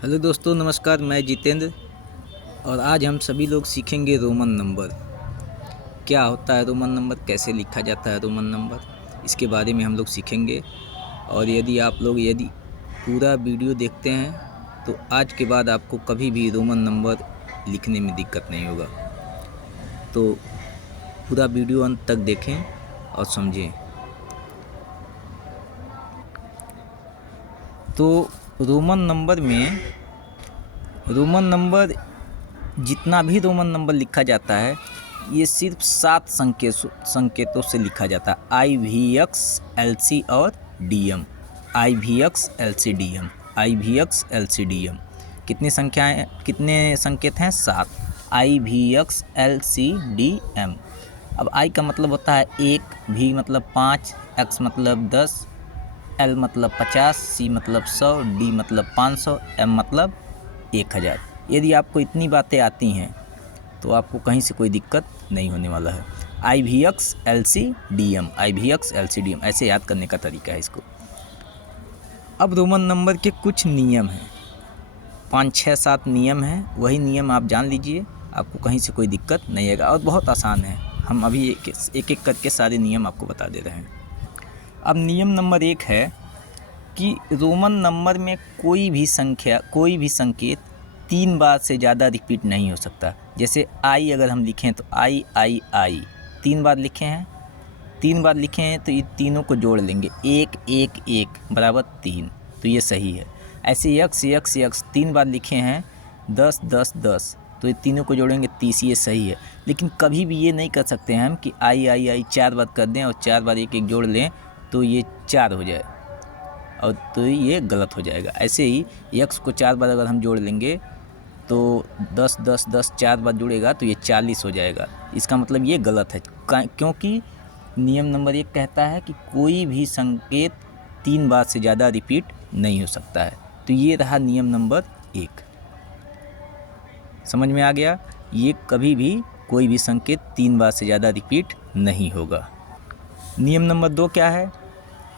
Hello दोस्तों, नमस्कार। मैं जितेंद्र और आज हम सभी लोग सीखेंगे रोमन नंबर। क्या होता है रोमन नंबर, कैसे लिखा जाता है रोमन नंबर, इसके बारे में हम लोग सीखेंगे। और यदि आप लोग पूरा वीडियो देखते हैं तो आज के बाद आपको कभी भी रोमन नंबर लिखने में दिक्कत नहीं होगा। तो पूरा वीडियो अंत तक देखें और समझें। तो रोमन नंबर जितना भी रोमन नंबर लिखा जाता है ये सिर्फ 7 संकेतों से लिखा जाता है। IVX LC और DM। IVX LC DM। IVX LC DM। कितनी संकेत हैं? 7। IVX LC DM। अब I का मतलब होता है 1, V मतलब 5, X मतलब 10, L मतलब 50, C मतलब 100, D मतलब 500, M मतलब 1000। यदि आपको इतनी बातें आती हैं तो आपको कहीं से कोई दिक्कत नहीं होने वाला है। IVX LC DM। IVX LC DM ऐसे याद करने का तरीका है इसको। अब रोमन नंबर के कुछ नियम हैं, 5, 6, 7 नियम हैं। वही नियम आप जान लीजिए, आपको कहीं से कोई दिक्कत नहीं आएगा और बहुत आसान है। हम अभी एक एक करके सारे नियम आपको बता दे रहे हैं। अब नियम नंबर 1 है कि रोमन नंबर में कोई भी संकेत 3 बार से ज़्यादा रिपीट नहीं हो सकता। जैसे आई अगर हम लिखें तो आई आई आई 3 बार लिखे हैं, 3 बार लिखे हैं तो ये तीनों को जोड़ लेंगे, 1 1 1 बराबर 3, तो ये सही है। ऐसे यक्स यक्स यक्स 3 बार लिखे हैं, 10 10 10, तो ये तीनों को जोड़ेंगे 30, ये सही है। लेकिन कभी भी ये नहीं कर सकते हैं हम कि आई आई आई 4 बार कर दें और 4 बार एक एक जोड़ लें तो ये 4 हो जाए, और तो ये गलत हो जाएगा। ऐसे ही यक्स को 4 बार अगर हम जोड़ लेंगे तो 10 10 10 4 बार जुड़ेगा तो ये 40 हो जाएगा। इसका मतलब ये गलत है, क्योंकि नियम नंबर 1 कहता है कि कोई भी संकेत 3 बार से ज़्यादा रिपीट नहीं हो सकता है। तो ये रहा नियम नंबर 1। समझ में आ गया? ये कभी भी कोई भी संकेत 3 बार से ज़्यादा रिपीट नहीं होगा। नियम नंबर 2 क्या है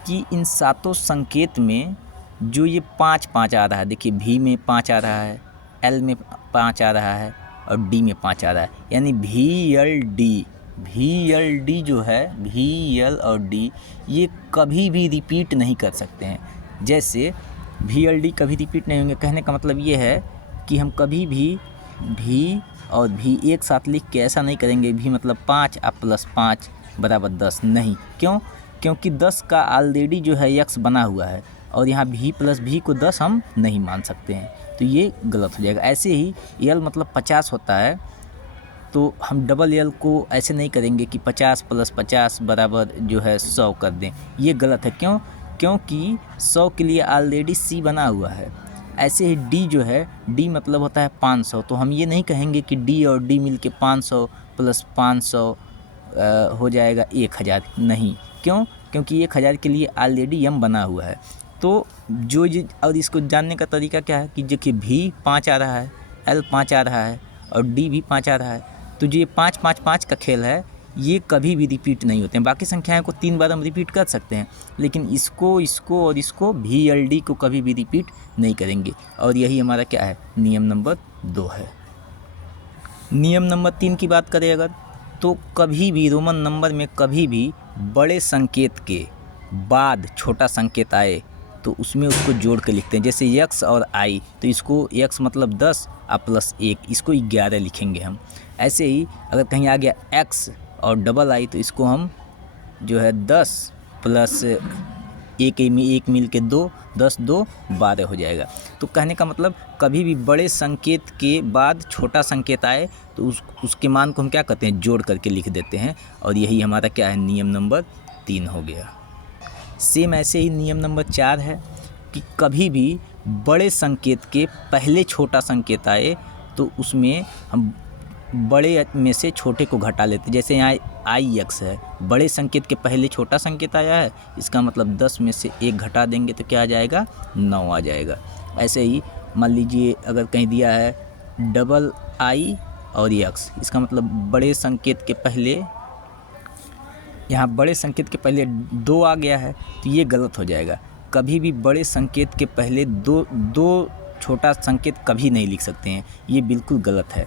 कि इन 7 संकेत में जो ये 5 5 आ रहा है, देखिए V में 5 आ रहा है, L में 5 आ रहा है और D में 5 आ रहा है, यानी VLD जो है, VL और D ये कभी भी रिपीट नहीं कर सकते हैं। जैसे VLD कभी रिपीट नहीं होंगे, कहने का मतलब ये है कि हम कभी भी V और V एक साथ लिख के ऐसा नहीं करेंगे V मतलब 5 अब प्लस 5 बराबर 10, नहीं। क्यों? क्योंकि 10 का ऑलरेडी जो है यक्स बना हुआ है और यहाँ V प्लस V को 10 हम नहीं मान सकते हैं, तो ये गलत हो जाएगा। ऐसे ही L मतलब 50 होता है, तो हम डबल L को ऐसे नहीं करेंगे कि 50 प्लस 50 बराबर जो है 100 कर दें, ये गलत है। क्यों? क्योंकि 100 के लिए ऑलरेडी C बना हुआ है। ऐसे ही D जो है, D मतलब होता है 500, तो हम ये नहीं कहेंगे कि D और D मिल के 500 प्लस 500 हो जाएगा 1000, नहीं। क्यों? क्योंकि 1000 के लिए ऑलरेडी M बना हुआ है। तो और इसको जानने का तरीका क्या है कि देखिए V 5 आ रहा है, L 5 आ रहा है और D भी 5 आ रहा है, तो जो ये 5 5 5 का खेल है ये कभी भी रिपीट नहीं होते हैं। बाकी संख्याओं को 3 बार हम रिपीट कर सकते हैं, लेकिन इसको और इसको VLD को कभी भी रिपीट नहीं करेंगे। और यही हमारा क्या है, नियम नंबर 2 है। नियम नंबर 3 की बात करें अगर, तो कभी भी रोमन नंबर में कभी भी बड़े संकेत के बाद छोटा संकेत आए तो उसमें उसको जोड़ के लिखते हैं। जैसे यक्स और आई, तो इसको यक्स मतलब 10 और प्लस 1, इसको 11 लिखेंगे हम। ऐसे ही अगर कहीं आ गया एक्स और डबल आई, तो इसको हम जो है 10 प्लस एक मिल के 2, 10 2 12 हो जाएगा। तो कहने का मतलब कभी भी बड़े संकेत के बाद छोटा संकेत आए तो उसके मान को हम क्या करते हैं, जोड़ करके लिख देते हैं। और यही हमारा क्या है, नियम नंबर 3 हो गया। सेम ऐसे ही नियम नंबर 4 है कि कभी भी बड़े संकेत के पहले छोटा संकेत आए तो उसमें हम बड़े में से छोटे को घटा लेते हैं। जैसे यहाँ आई एक्स है, बड़े संकेत के पहले छोटा संकेत आया है, इसका मतलब 10 में से 1 घटा देंगे तो क्या आ जाएगा, 9 आ जाएगा। ऐसे ही मान लीजिए अगर कहीं दिया है डबल आई और एक्स, इसका मतलब बड़े संकेत के पहले, यहाँ बड़े संकेत के पहले 2 आ गया है, तो ये गलत हो जाएगा। कभी भी बड़े संकेत के पहले दो छोटा संकेत कभी नहीं लिख सकते हैं, ये बिल्कुल गलत है।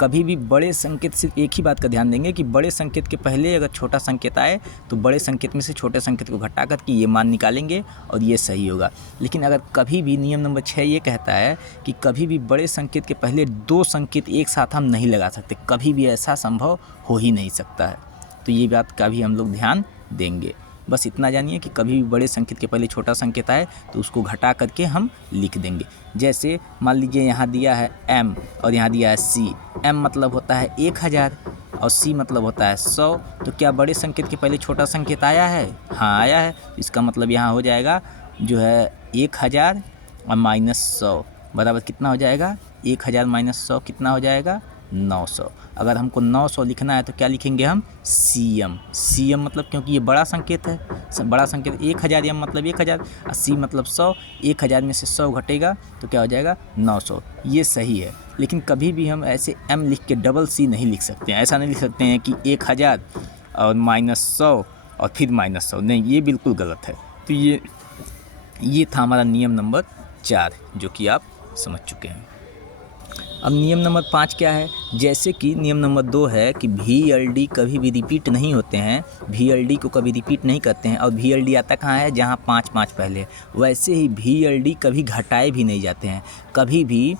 कभी भी बड़े संकेत, सिर्फ एक ही बात का ध्यान देंगे कि बड़े संकेत के पहले अगर छोटा संकेत आए तो बड़े संकेत में से छोटे संकेत को घटा कर के ये मान निकालेंगे और ये सही होगा। लेकिन अगर कभी भी नियम नंबर 6 ये कहता है कि कभी भी बड़े संकेत के पहले 2 संकेत एक साथ हम नहीं लगा सकते, कभी भी ऐसा संभव हो ही नहीं सकता है। तो ये बात का भी हम लोग ध्यान देंगे। बस इतना जानिए कि कभी भी बड़े संकेत के पहले छोटा संकेत आए तो उसको घटा करके हम लिख देंगे। जैसे मान लीजिए यहाँ दिया है m और यहाँ दिया है c। m मतलब होता है 1000 और c मतलब होता है 100। तो क्या बड़े संकेत के पहले छोटा संकेत आया है? हाँ आया है। इसका मतलब यहाँ हो जाएगा जो है 1000 और -100 बराबर कितना हो जाएगा? 1000 - 100 कितना हो जाएगा? 900। अगर हमको 900 लिखना है तो क्या लिखेंगे हम? cm। cm मतलब क्योंकि ये बड़ा संकेत है, बड़ा संकेत 1000, m मतलब 1000 और c मतलब 100। 1000 में से 100 घटेगा तो क्या हो जाएगा? 900। ये सही है। लेकिन कभी भी हम ऐसे m लिख के डबल c नहीं लिख सकते हैं। ऐसा नहीं लिख सकते हैं कि 1000 और -100 और फिर -100, नहीं, ये बिल्कुल गलत है। तो ये था हमारा नियम नंबर 4 जो कि आप समझ चुके हैं। अब नियम नंबर 5 क्या है? जैसे कि नियम नंबर 2 है कि VLD कभी भी रिपीट नहीं होते हैं, VLD को कभी रिपीट नहीं करते हैं। और VLD आता कहाँ है? जहाँ 5 5 पहले। वैसे ही VLD कभी घटाए भी नहीं जाते हैं। कभी भी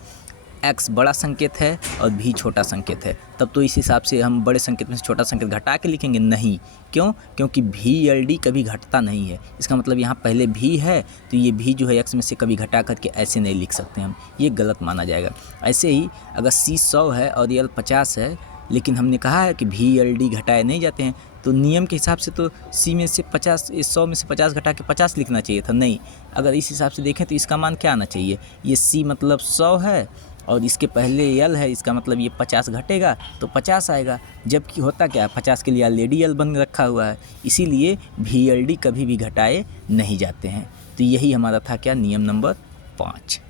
x बड़ा संकेत है और v छोटा संकेत है, तब तो इस हिसाब से हम बड़े संकेत में से छोटा संकेत घटा के लिखेंगे? नहीं। क्यों? क्योंकि VLD कभी घटता नहीं है। इसका मतलब यहाँ पहले v है तो ये v जो है x में से कभी घटा करके ऐसे नहीं लिख सकते हम, ये गलत माना जाएगा। ऐसे ही अगर c 100 है और l 50 है, लेकिन हमने कहा है कि VLD घटाए नहीं जाते हैं, तो नियम के हिसाब से तो c में से 50, 100 में से 50 घटा के 50 लिखना चाहिए था। नहीं, अगर इस हिसाब से देखें तो इसका मान क्या आना चाहिए? ये c मतलब 100 है और इसके पहले l है, इसका मतलब ये 50 घटेगा तो 50 आएगा। जबकि होता क्या है, 50 के लिए ऑलरेडी l बन रखा हुआ है, इसीलिए VLD कभी भी घटाए नहीं जाते हैं। तो यही हमारा था क्या? नियम नंबर 5।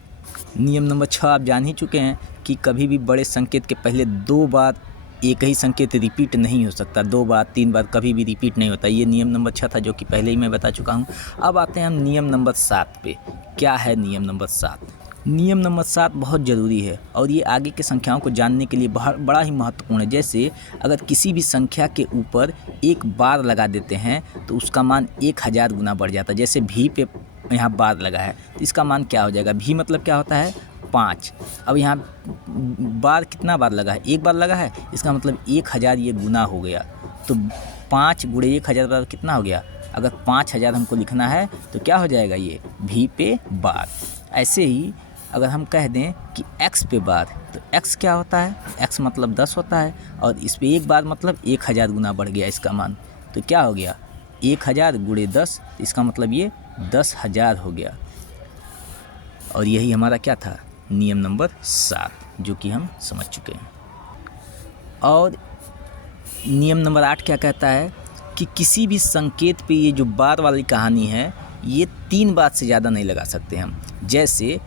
नियम नंबर 6 आप जान ही चुके हैं कि कभी भी बड़े संकेत के पहले 2 बार एक ही संकेत रिपीट नहीं हो सकता। 2 बार 3 बार कभी भी रिपीट नहीं होता। ये नियम नंबर 6 था जो कि पहले ही मैं बता चुका हूँ। अब आते हैं हम नियम नंबर 7 पे। क्या है नियम नंबर 7? नियम नंबर 7 बहुत ज़रूरी है और ये आगे की संख्याओं को जानने के लिए बड़ा ही महत्वपूर्ण है। जैसे अगर किसी भी संख्या के ऊपर एक बार लगा देते हैं तो उसका मान 1000 गुना बढ़ जाता है। जैसे v पे यहाँ बार लगा है तो इसका मान क्या हो जाएगा? v मतलब क्या होता है? 5। अब यहाँ बार कितना बार लगा है? एक बार लगा है, इसका मतलब 1000 ये गुना हो गया। तो 5 × 1000 बराबर कितना हो गया? अगर 5000 हमको लिखना है तो क्या हो जाएगा? ये v पे बार। ऐसे ही अगर हम कह दें कि x पे बार, तो x क्या होता है? x मतलब 10 होता है और इस पे एक बार मतलब 1000 गुना बढ़ गया इसका मान। तो क्या हो गया? 1000 × 10, इसका मतलब ये 10,000 हो गया। और यही हमारा क्या था? नियम नंबर 7 जो कि हम समझ चुके हैं। और नियम नंबर 8 क्या कहता है कि किसी भी संकेत पे ये जो बार वाली कहानी है, ये 3 बार से ज़्यादा नहीं लगा सकते हम। जैसे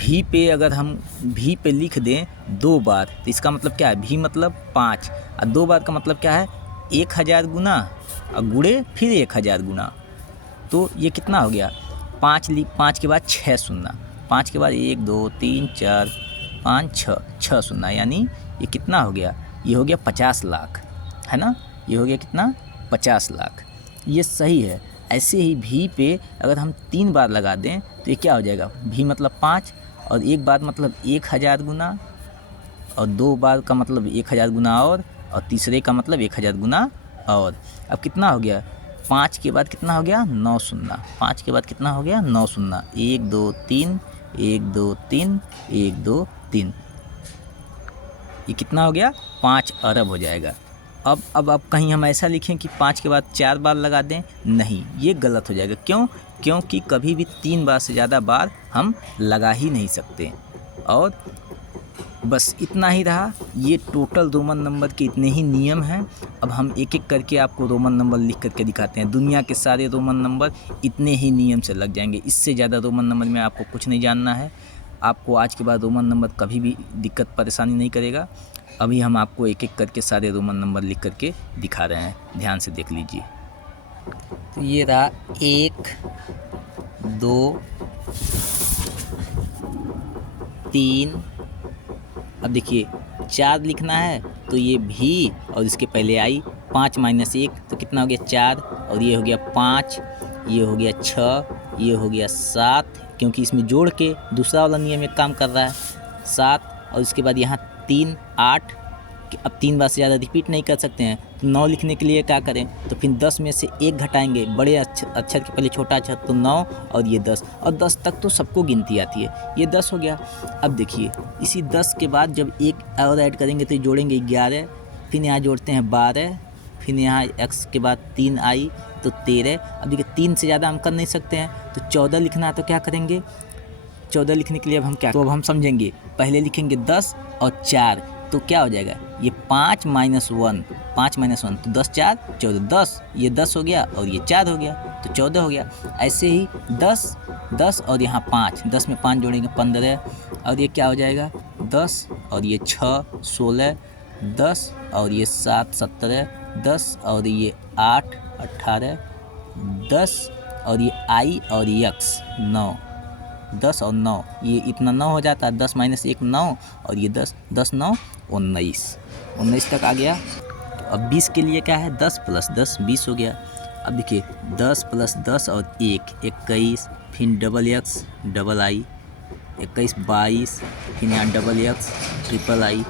v पे अगर हम v पे लिख दें 2 बार तो इसका मतलब क्या है? v मतलब 5 और 2 बार का मतलब क्या है? 1000 गुना और गुणे फिर 1000 गुना। तो ये कितना हो गया? 5 के बाद 6 शून्य, 5 के बाद 1 2 3 4 5 6 शून्य, यानी ये कितना हो गया? ये हो गया 50 लाख, है ना? ये हो गया कितना? 50 लाख। ये सही है। ऐसे ही v पे अगर हम 3 बार लगा दें तो ये क्या हो जाएगा? v मतलब 5 और एक बार मतलब 1000 गुना और 2 बार का मतलब 1000 गुना और तीसरे का मतलब 1000 गुना और। अब कितना हो गया? 5 के बाद कितना हो गया? 9 शून्य। 5 के बाद कितना हो गया? 9 शून्य। 1 2 3 1 2 3 1 2 3। ये कितना हो गया? 5 अरब हो जाएगा। अब कहीं हम ऐसा लिखें कि 5 के बाद 4 बार लगा दें? नहीं, ये गलत हो जाएगा। क्यों? क्योंकि कभी भी 3 बार से ज़्यादा बार हम लगा ही नहीं सकते। और बस इतना ही रहा। ये टोटल रोमन नंबर के इतने ही नियम हैं। अब हम एक एक करके आपको रोमन नंबर लिख करके दिखाते हैं। दुनिया के सारे रोमन नंबर इतने ही नियम से लग जाएंगे। इससे ज़्यादा रोमन नंबर में आपको कुछ नहीं जानना है। आपको आज के बाद रोमन नंबर कभी भी दिक्कत परेशानी नहीं करेगा। अभी हम आपको एक एक करके सारे रोमन नंबर लिख करके दिखा रहे हैं, ध्यान से देख लीजिए। तो ये रहा 1 2 3, अब देखिए 4 लिखना है तो ये भी और इसके पहले आई, 5 - 1 तो कितना हो गया 4, और ये हो गया 5, ये हो गया 6, ये हो गया 7, क्योंकि इसमें जोड़ के दूसरा वाला नियम एक काम कर रहा है 7, और इसके बाद यहाँ 3 8, अब 3 बार से ज़्यादा रिपीट नहीं कर सकते हैं, तो 9 लिखने के लिए क्या करें, तो फिर 10 में से 1 घटाएंगे, बड़े अक्षर के पहले छोटा अक्षर तो 9 और ये 10, और 10 तक तो सबको गिनती आती है, ये 10 हो गया। अब देखिए इसी 10 के बाद जब एक और ऐड करेंगे तो जोड़ेंगे 11, फिर यहाँ जोड़ते हैं 12, फिर यहाँ x के बाद 3 आई तो 13। अब देखिए 3 से ज़्यादा हम कर नहीं सकते हैं, तो 14 लिखना है तो क्या करेंगे, 14 लिखने के लिए अब हम क्या, तो अब हम समझेंगे, पहले लिखेंगे 10 और 4, तो क्या हो जाएगा, ये 5 - 1, 5 - 1 तो 10 4 14, 10, ये 10 हो गया और ये 4 हो गया तो 14 हो गया। ऐसे ही 10 10 और यहाँ 5, 10 में 5 जोड़ेंगे 15, और ये क्या हो जाएगा 10 और ये 6 16, 10 और ये 7 17, 10 और ये 8 18, 10 और ये आई और x 9, 10 और 9, ये इतना 9 हो जाता है, 10 - 1 9, और ये 10 10 9 19 तक आ गया। तो अब 20 के लिए क्या है, 10 + 10 20 हो गया। अब देखिए 10 + 10 और 1 21, फिर डबल x डबल आई, 21 22, फिर यहाँ डबल x ट्रिपल आई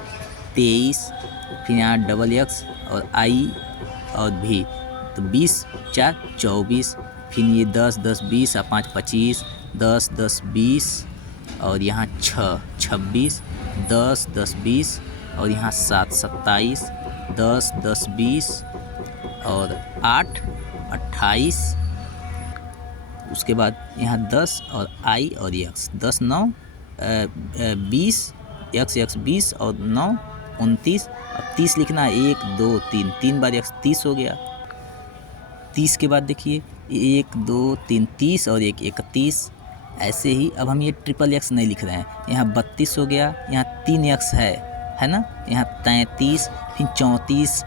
23, फिर यहाँ डबल x और आई और भी, तो 20 4 24, फिर ये 10 10 20 और 5 25, 10 10 20 और यहाँ 6 26, 10 10 20 और यहाँ 7 27, 10 10 20 और 8 28, उसके बाद यहाँ 10 और आई और x, 10 9 20, x 20 और 9 29, अब 30 लिखना है, 1 2 3, 3 बार x 30 हो गया। 30 के बाद देखिए 1 2 3 30 और 1 31, ऐसे ही अब हम ये ट्रिपल x नहीं लिख रहे हैं, यहाँ 32 हो गया, यहाँ 3x है ना, यहाँ 33, फिर 34,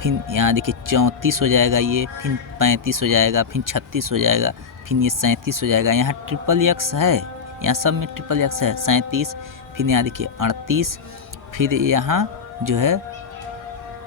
फिर यहाँ देखिए 34 हो जाएगा ये, फिर 35 हो जाएगा, फिर 36 हो जाएगा, फिर ये 37 हो जाएगा, यहाँ ट्रिपल x है, यहाँ सब में ट्रिपल x है 37, फिर यहाँ देखिए 38, फिर यहाँ जो है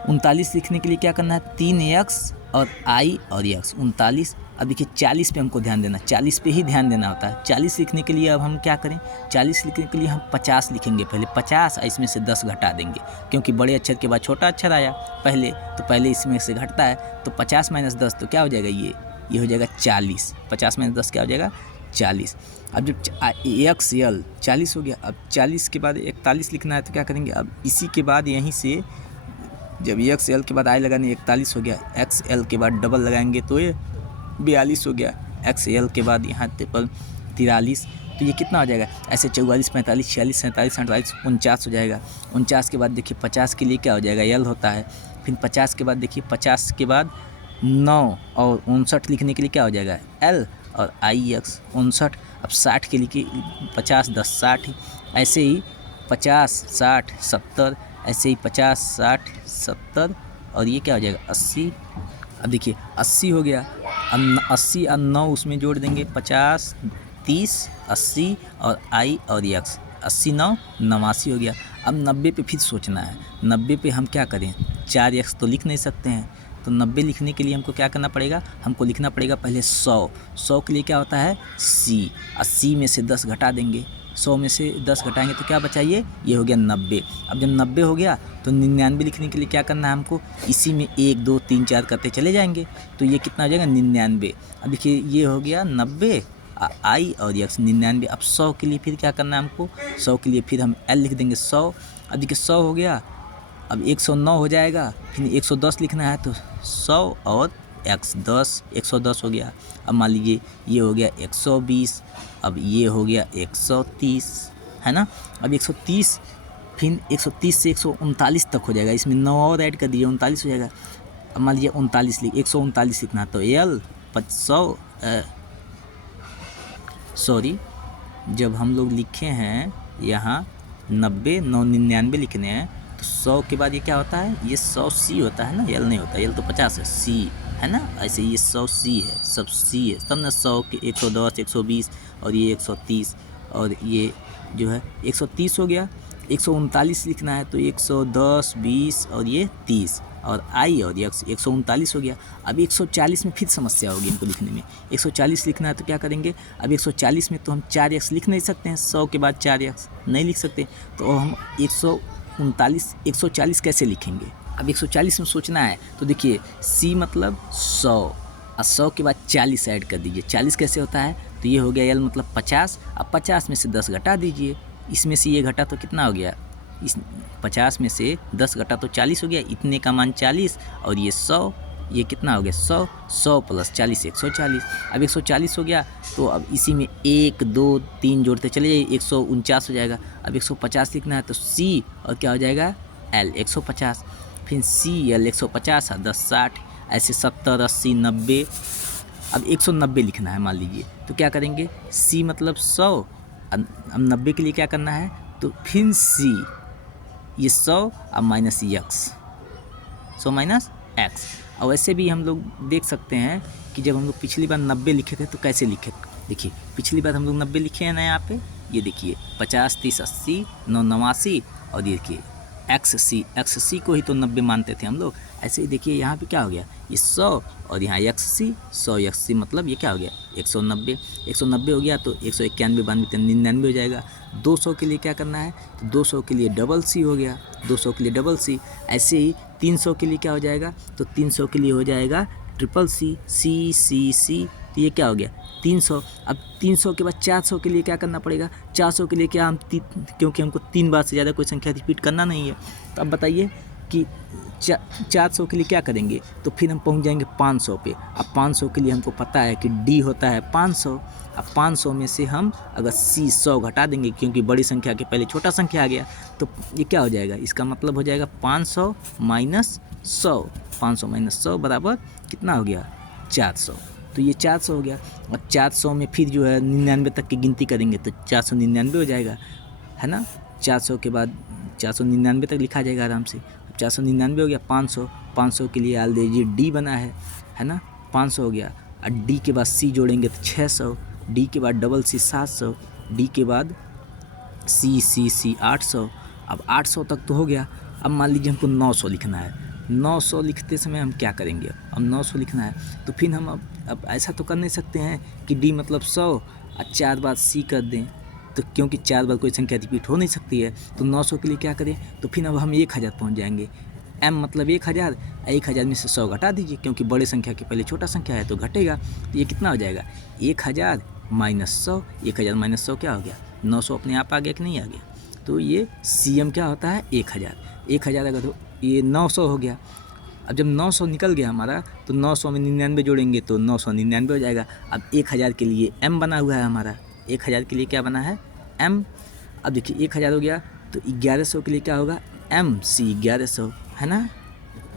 39 लिखने के लिए क्या करना है, 3x और i और x 39। अब देखिए 40 पे हमको ध्यान देना, 40 पे ही ध्यान देना होता है। 40 लिखने के लिए अब हम क्या करें, 40 लिखने के लिए हम 50 लिखेंगे, पहले 50 और इसमें से 10 घटा देंगे, क्योंकि बड़े अक्षर के बाद छोटा अक्षर आया पहले, तो पहले इसमें से घटता है, तो 50 - 10 तो क्या हो जाएगा, ये हो जाएगा 40, 50 - 10 क्या हो जाएगा 40। अब जब XL 40 हो गया, अब 40 के बाद 41 लिखना है तो क्या करेंगे, अब इसी के बाद यहीं से जब XL के बाद आई लगाने 41 हो गया, XL के बाद डबल लगाएंगे तो ये 42 हो गया, XL के बाद यहाँ ट्रिपल 43, तो ये कितना हो जाएगा, ऐसे 44 45 46 47 48 49 हो जाएगा। 49 के बाद देखिए 50 के लिए क्या हो जाएगा, L होता है, फिर 50 के बाद देखिए 50 के बाद 9 और 59 लिखने के लिए क्या हो जाएगा, L और IX 59। अब 60 के लिए 50 10 60, ऐसे ही 50 60 70, ऐसे ही 50 60 70 और ये क्या हो जाएगा 80। अब देखिए 80 हो गया, अब 80 और 9 उसमें जोड़ देंगे, 50 30 80 और I और X 80 9 89 हो गया। अब 90 पे फिर सोचना है, 90 पे हम क्या करें, 4x तो लिख नहीं सकते हैं, तो 90 लिखने के लिए हमको क्या करना पड़ेगा, हमको लिखना पड़ेगा पहले 100 के लिए क्या होता है C, 80 में से 10 घटा देंगे, 100 में से 10 घटाएंगे तो क्या बचा, ये हो गया 90। अब जब 90 हो गया तो 99 लिखने के लिए क्या करना है हमको, इसी में 1 2 3 4 करते चले जाएंगे, तो ये कितना हो जाएगा 99। अब देखिए ये हो गया 90 I और X 99। अब 100 के लिए फिर क्या करना है हमको, 100 के लिए फिर हम L लिख देंगे 100। अब देखिए 100 हो गया, अब 109 हो जाएगा, फिर 110 लिखना है तो 100 और X 10 110 हो गया। अब मान लीजिए ये हो गया 120, अब ये हो गया 130 है ना। अब 130 फिर 130 से 139 तक हो जाएगा, इसमें 9 और ऐड कर दीजिए 39 हो जाएगा। अब मान लीजिए 139 लिखना तो L 100 सॉरी जब हम लोग लिखे हैं यहाँ 90 9 99 लिखने हैं तो 100 के बाद ये क्या होता है, ये 100 C होता है ना, L नहीं होता, L तो 50 है, C है ना, ऐसे ये 100 C है, सब C है, तब ना 100 के 110 120 और ये 130 और ये जो है 130 हो गया। 139 लिखना है तो 110, 20 और ये 30 और आई और यक्स 139 हो गया। अब 140 में फिर समस्या होगी इनको लिखने में। 140 लिखना है तो क्या करेंगे, अब 140 में तो हम 4x लिख नहीं सकते हैं, 100 के बाद 4x नहीं लिख सकते, तो हम 140 कैसे लिखेंगे। अब 140 में सोचना है तो देखिए c मतलब 100 और 100 के बाद 40 ऐड कर दीजिए। 40 कैसे होता है, तो ये हो गया l मतलब 50। अब 50 में से 10 घटा दीजिए, इसमें से ये घटा तो कितना हो गया, इस 50 में से 10 घटा तो 40 हो गया, इतने का मान 40 और ये 100, ये कितना हो गया 100, 100 प्लस 40 140। अब 140 हो गया तो अब इसी में 1 2 3 जोड़ते चले जाइए, 149 हो जाएगा। अब 150 लिखना है तो c और क्या हो जाएगा l 150, फिर c l 150 और 10 60, ऐसे 70 80 90। अब 190 लिखना है मान लीजिए, तो क्या करेंगे, c मतलब 100, अब 90 के लिए क्या करना है, तो फिर c ये 100 अब माइनस x, 100 माइनस x। और वैसे भी हम लोग देख सकते हैं कि जब हम लोग पिछली बार 90 लिखे थे तो कैसे लिखे, देखिए पिछली बार हम लोग 90 लिखे हैं ना यहाँ पे, ये देखिए 50 30 80 9 89 और ये देखिए XC को ही तो 90 मानते थे हम लोग। ऐसे ही देखिए यहाँ पे क्या हो गया, ये 100 और यहाँ XC 100 XC मतलब ये क्या हो गया 190 हो गया, तो 191 92 99 हो जाएगा। 200 के लिए क्या करना है, तो 200 के लिए डबल C हो गया, 200 के लिए डबल C। ऐसे ही 300 के लिए क्या हो जाएगा, तो 300 के लिए हो जाएगा ट्रिपल C C, तो ये क्या हो गया 300। अब 300 के बाद 400 के लिए क्या करना पड़ेगा, 400 के लिए क्या हम क्योंकि हमको 3 बार से ज़्यादा कोई संख्या रिपीट करना नहीं है, तो अब बताइए कि 400 के लिए क्या करेंगे, तो फिर हम पहुंच जाएंगे 500 पे। अब 500 के लिए हमको पता है कि D होता है 500। अब 500 में से हम अगर C 100 घटा देंगे, क्योंकि बड़ी संख्या के पहले छोटा संख्या आ गया, तो ये क्या हो जाएगा, इसका मतलब हो जाएगा 500 माइनस 100, 500 माइनस 100 बराबर कितना हो गया 400। तो ये 400 हो गया। और 400 में फिर जो है 99 तक की गिनती करेंगे तो 499 हो जाएगा, है ना। 400 के बाद 499 तक लिखा जाएगा आराम से। 499 हो गया। 500 के लिए आल दीजिए D बना है ना, 500 हो गया। और D के बाद C जोड़ेंगे तो 600, D के बाद डबल C 700, D के बाद C 800। अब 800 तक तो हो गया। अब मान लीजिए हमको 900 लिखना है। 900 लिखते समय हम क्या करेंगे, अब 900 लिखना है तो फिर हम अब ऐसा तो कर नहीं सकते हैं कि D मतलब 100 और 4 बार C कर दें, तो क्योंकि 4 बार कोई संख्या रिपीट हो नहीं सकती है। तो 900 के लिए क्या करें, तो फिर अब हम 1000 पहुंच जाएंगे। M मतलब 1000, 1000 में से 100 घटा दीजिए, क्योंकि बड़े संख्या के पहले छोटा संख्या है तो घटेगा। तो ये कितना हो जाएगा 1000 माइनस 100, 1000 माइनस 100 क्या हो गया 900, अपने आप आ गया कि नहीं आ गया। तो ये CM क्या होता है 1000 अगर ये 900 हो गया। अब जब 900 निकल गया हमारा तो 900 में 99 जोड़ेंगे तो 999 हो जाएगा। अब 1000 के लिए M बना हुआ है हमारा, 1000 के लिए क्या बना है M। अब देखिए 1000 हो गया तो 1100 के लिए क्या होगा MC 1100, है ना।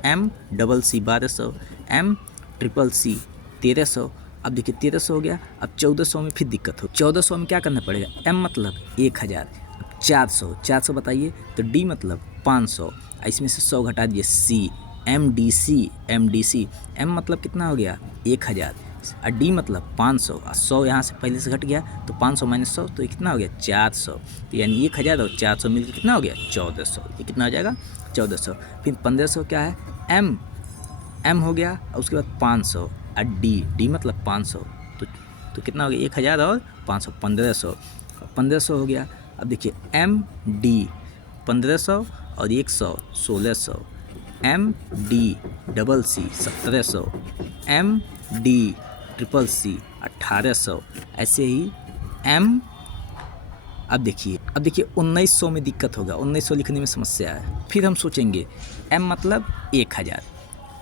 M double C 1200, M triple C 1300। अब देखिए 1300 हो गया। अब 1400 में फिर दिक्कत हो, 1400 में क्या करना पड़ेगा, M मतलब 1000, 400 बताइए, तो D मतलब 500, इसमें से 100 घटा दिए C MDC। M मतलब कितना हो गया 1000 और D मतलब 500 और 100 यहाँ से पहले से घट गया तो 500 माइनस 100 तो ये कितना हो गया 400। तो यानी 1000 और 400 मिलकर कितना हो गया 1400। ये कितना हो जाएगा 1400। फिर 1500 क्या है M हो गया और उसके बाद 500 और D मतलब 500, तो कितना हो गया 1000 और 500 1500 हो गया। अब देखिए MD 1500 और 100 1600, MD double C 1700, MD triple C 1800। ऐसे ही M अब देखिए 1900 में दिक्कत होगा, 1900 लिखने में समस्या है। फिर हम सोचेंगे M मतलब 1000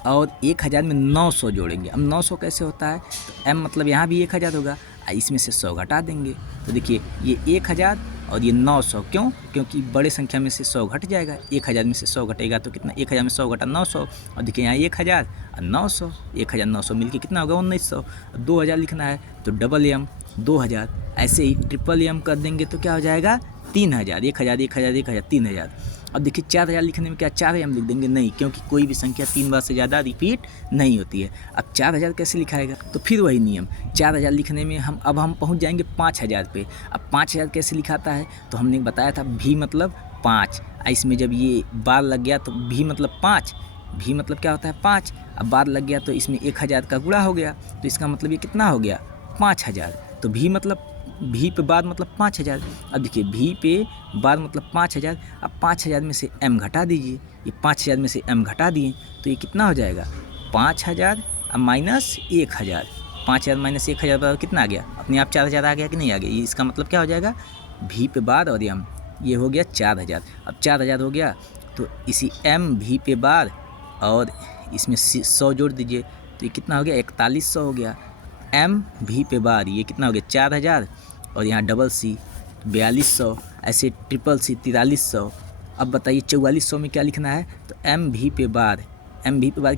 और 1000 में 900 जोड़ेंगे। अब 900 कैसे होता है, तो M मतलब यहाँ भी 1000 होगा, इसमें से 100 घटा देंगे। तो देखिए ये 1000 और ये 900, क्योंकि बड़े संख्या में से 100 घट जाएगा। 1000 में से 100 घटेगा तो कितना, 1000 में 100 घटा 900। और देखिए यहाँ 1000 और 900, 1900 मिलके कितना होगा 1900। 2000 लिखना है तो डबल M 2000, ऐसे ही ट्रिपल M कर देंगे तो क्या हो जाएगा 3000, 1000 3000। अब देखिए 4000 लिखने में क्या 4 हम लिख देंगे? नहीं, क्योंकि कोई भी संख्या 3 बार से ज़्यादा रिपीट नहीं होती है। अब 4000 कैसे लिखाएगा? तो फिर वही नियम, 4000 लिखने में हम पहुंच जाएंगे 5000 पे। अब 5000 कैसे लिखाता है? तो हमने बताया था भी मतलब 5, इसमें जब ये बार लग गया तो भी मतलब 5, भी मतलब क्या होता है 5। अब बार लग गया तो इसमें 1000 का गुणा हो गया, तो इसका मतलब ये कितना हो गया 5000। तो भी मतलब भी पे बाद मतलब 5000। अब देखिए भी पे बाद मतलब 5000। अब 5000 में से m घटा दीजिए, ये 5000 में से m घटा दिए तो ये कितना हो जाएगा 5000 अब माइनस 1000। 5000 माइनस 1000 बराबर कितना आ गया? अपने आप 4000 आ गया कि नहीं आ गया? ये इसका मतलब क्या हो जाएगा भी पे बाद और m, ये हो गया 4000। अब 4000 हो गया तो इसी m भी पे बाद और इसमें 100 जोड़ दीजिए तो ये कितना हो गया 4100 हो गया। m भी पे बाद ये कितना हो गया 4000 और यहाँ डबल सी 4200, ऐसे ट्रिपल सी 4300। अब बताइए 4400 में क्या लिखना है? तो m भी पे बाद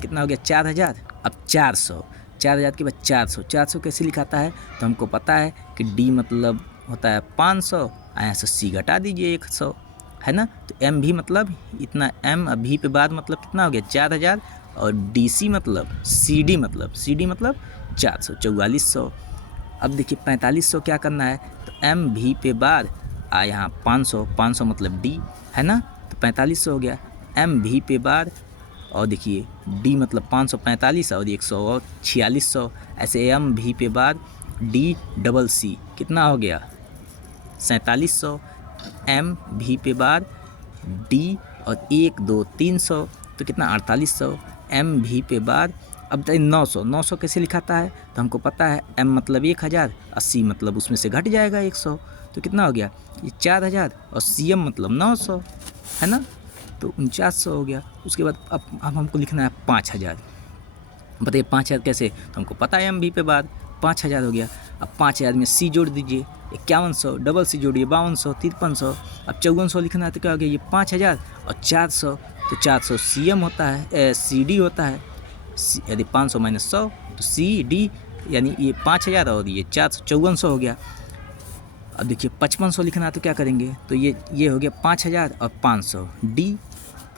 कितना हो गया 4000। अब 400, 4000 के बाद 400 कैसे लिखाता है? तो हमको पता है कि d मतलब होता है 500, यहाँ से c घटा दीजिए 100, है ना। तो m भी मतलब इतना m, अब भी पे बाद मतलब कितना हो गया 4000 और dc मतलब cd मतलब 400, 4400। अब देखिए 4500 क्या करना है? तो m भी पे बाद यहाँ 500 मतलब d, है ना। तो 4500 हो गया m भी पे बाद और देखिए d मतलब 545 और 100 और 4600, ऐसे m भी पे बाद d डबल c कितना हो गया 4700। m भी पे बाद d और 1 2 300 तो कितना 4800। m भी पे बाद अब 900 कैसे लिखाता है? तो हमको पता है m मतलब 1000, 80 मतलब उसमें से घट जाएगा 100, तो कितना हो गया ये 4000 और cm मतलब 900, है ना। तो 4900 हो गया। उसके बाद अब हमको लिखना है 5000। बताइए 5000 कैसे? तो हमको पता है m भी पे बाद 5000 हो गया। अब 5000 में c जोड़ दीजिए 5100, डबल सी जोड़िए 5200, 5300। अब 5400 लिखना है तो क्या हो गया ये 5000 और 400, तो 400 cm होता है, cd होता है। यदि 500 माइनस 100 तो cd यानी ये 5000 और ये 400, 5400 हो गया। अब देखिए 5500 लिखना है तो क्या करेंगे? तो ये हो गया 5000 और 500 d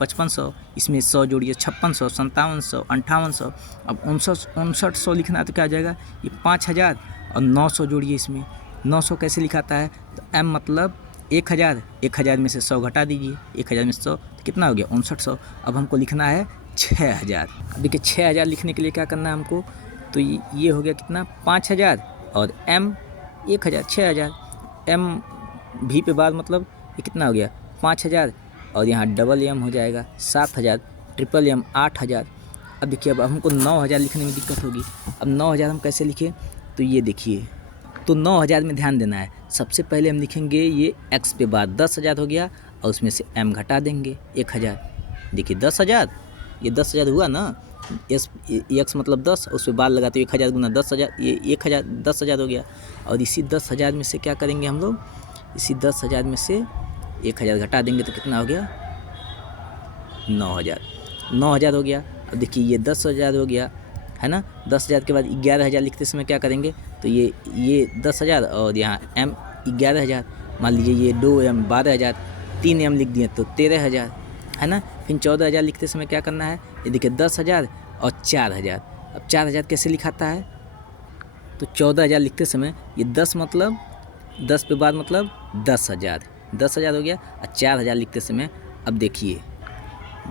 5500, इसमें 100 जोड़िए 5600, 5700, 5800। अब 5900 लिखना है तो क्या आ जाएगा ये 5000 और 900 जोड़िए, इसमें 900 कैसे लिखाता है? तो m मतलब 1000 में से 100 घटा दीजिए, 1000 में से 100 तो कितना हो गया 5900। अब हमको लिखना है 6000। अब देखिए 6000 लिखने के लिए क्या करना है हमको? तो ये हो गया कितना 5000 और m 1000, 6000। m भी पे बाद मतलब ये कितना हो गया 5000 और यहाँ डबल m हो जाएगा 7000, ट्रिपल m 8000। अब देखिए अब हमको 9000 लिखने में दिक्कत होगी। अब 9000 हम कैसे लिखें? तो ये देखिए, तो 9000 में ध्यान देना है। सबसे पहले हम लिखेंगे ये x पे बाद 10000 हो गया और उसमें से m घटा देंगे 1000। देखिए 10000, ये 10000 हुआ ना, x मतलब 10, उस पर बाद लगा तो 1000 गुना 10000, ये 1000 10000 हो गया। और इसी 10000 में से क्या करेंगे हम लोग? इसी 10000 में से 1000 घटा देंगे तो कितना हो गया 9000 हो गया। अब देखिए ये 10000 हो गया, है ना। 10000 के बाद 11000 लिखते समय क्या करेंगे? तो ये 10000 और यहाँ m 11000, मान लीजिए ये 2m 12000, 3m लिख दिए तो 13000, है ना। फिर 14000 लिखते समय क्या करना है? ये देखिए 10000 और 4000। अब 4000 कैसे लिखाता है? तो 14000 लिखते समय ये 10 मतलब 10 पे बाद मतलब 10000 हो गया। और 4000 लिखते समय अब देखिए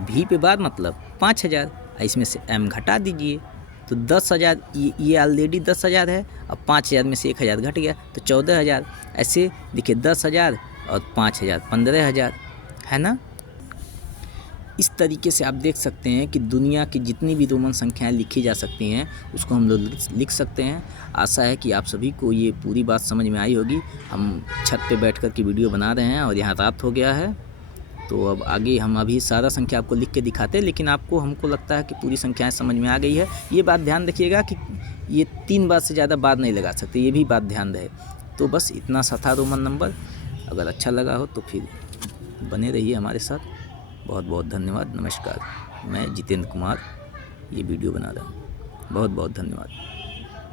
भी पे बाद मतलब 5000, इसमें से m घटा दीजिए तो 10000, ये ऑलरेडी 10000 है। अब 5000 में से 1000 घट गया तो 14000। ऐसे देखिए 10000 और 5000 15000, है ना। इस तरीके से आप देख सकते हैं कि दुनिया की जितनी भी रोमन संख्याएं लिखी जा सकती हैं उसको हम लोग लिख सकते हैं। आशा है कि आप सभी को ये पूरी बात समझ में आई होगी। हम छत पे बैठ कर के वीडियो बना रहे हैं और यहाँ रात हो गया है, तो अब आगे हम अभी सारा संख्या आपको लिख के दिखाते हैं, लेकिन हमको लगता है कि पूरी संख्याएं समझ में आ गई है। ये बात ध्यान रखिएगा कि ये 3 बार से ज़्यादा बाद नहीं लगा सकते, ये भी बात ध्यान रहे। तो बस इतना सा था रोमन नंबर। अगर अच्छा लगा हो तो फिर बने रहिए हमारे साथ। बहुत बहुत धन्यवाद। नमस्कार, मैं जितेंद्र कुमार ये वीडियो बना रहा हूँ। बहुत बहुत धन्यवाद।